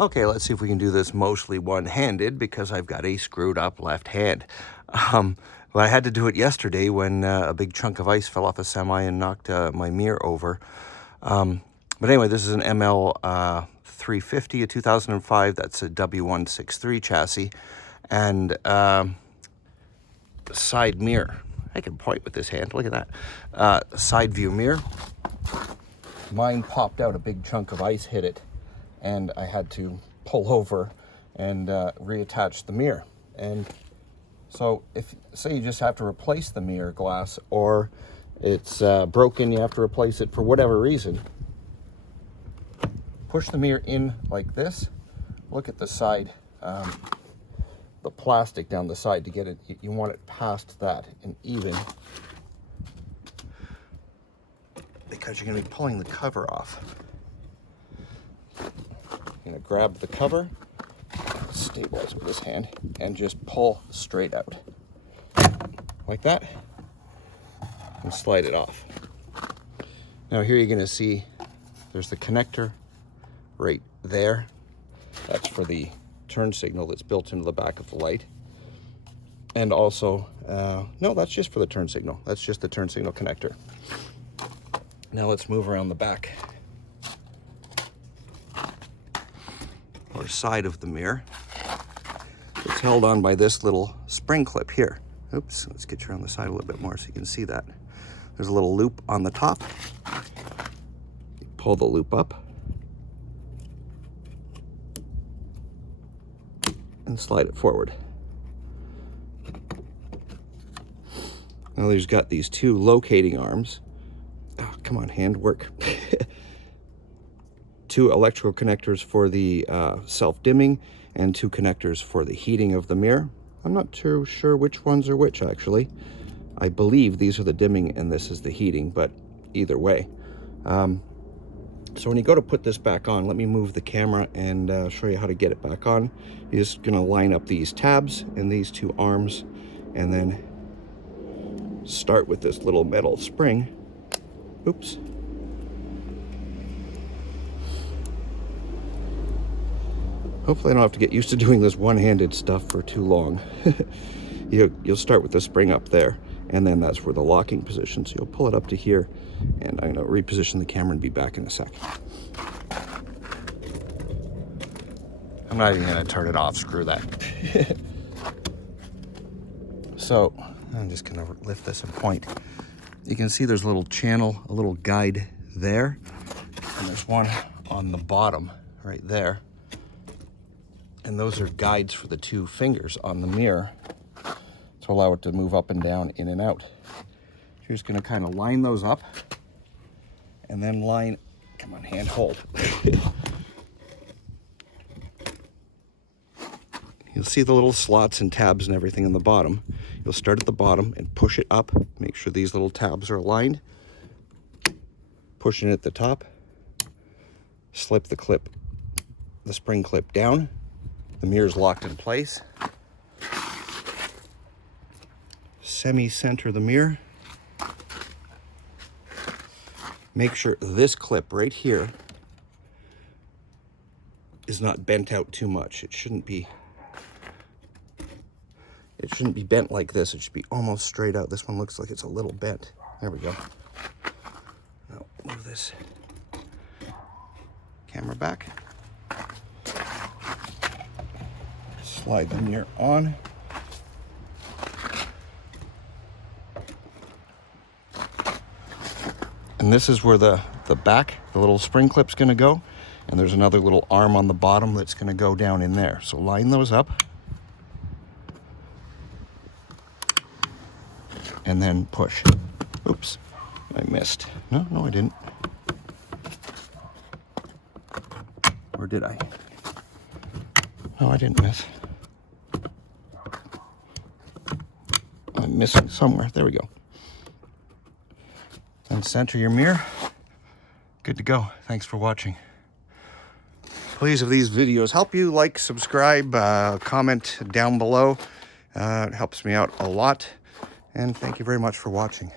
Okay, let's see if we can do this mostly one-handed because I've got a screwed up left hand. But I had to do it yesterday when a big chunk of ice fell off a semi and knocked my mirror over. But anyway, this is an ML 350, a 2005. That's a W163 chassis. And side mirror. I can point with this hand. Look at that. Side view mirror. Mine popped out. A big chunk of ice hit it. And I had to pull over and reattach the mirror. And so if, say you just have to replace the mirror glass, or it's broken, you have to replace it for whatever reason, push the mirror in like this. Look at the side, the plastic down the side to get it, you want it past that and even, because you're going to be pulling the cover off. You're going to grab the cover, stabilize with this hand, and just pull straight out. Like that. And slide it off. Now here you're going to see there's the connector right there. That's for the turn signal that's built into the back of the light. And also, no, that's just for the turn signal. That's just the turn signal connector. Now let's move around the back. Or side of the mirror. It's held on by this little spring clip here. Oops, let's get you around the side a little bit more so you can see that. There's a little loop on the top. You pull the loop up and slide it forward. Now there's got these two locating arms. Oh, come on, hand work. Two electrical connectors for the self-dimming and two connectors for the heating of the mirror. I'm not too sure which ones are which, actually. I believe these are the dimming and this is the heating, but either way. So when you go to put this back on, let me move the camera and show you how to get it back on. You're just gonna line up these tabs and these two arms and then start with this little metal spring. Oops. Hopefully I don't have to get used to doing this one-handed stuff for too long. You'll start with the spring up there, and then that's where the locking position. So you'll pull it up to here, and I'm going to reposition the camera and be back in a sec. I'm not even going to turn it off. Screw that. So I'm just going to lift this and point. You can see there's a little channel, a little guide there, and there's one on the bottom right there. And those are guides for the two fingers on the mirror to allow it to move up and down, in and out. You're just going to kind of line those up and then line, come on, hand hold. You'll see the little slots and tabs and everything on the bottom. You'll start at the bottom and push it up. Make sure these little tabs are aligned. Pushing it at the top. Slip the clip, the spring clip down. The mirror's locked in place. Semi-center the mirror. Make sure this clip right here is not bent out too much. It shouldn't be bent like this. It should be almost straight out. This one looks like it's a little bent. There we go. Now move this camera back. Slide the mirror on. And this is where the back, the little spring clip's gonna go. And there's another little arm on the bottom that's gonna go down in there. So line those up. And then push. Oops, I missed. No, I didn't. Or did I? No, I didn't miss. I'm missing somewhere. There we go. And center your mirror. Good to go. Thanks for watching. Please, if these videos help you, like, subscribe, comment down below. It helps me out a lot. And thank you very much for watching.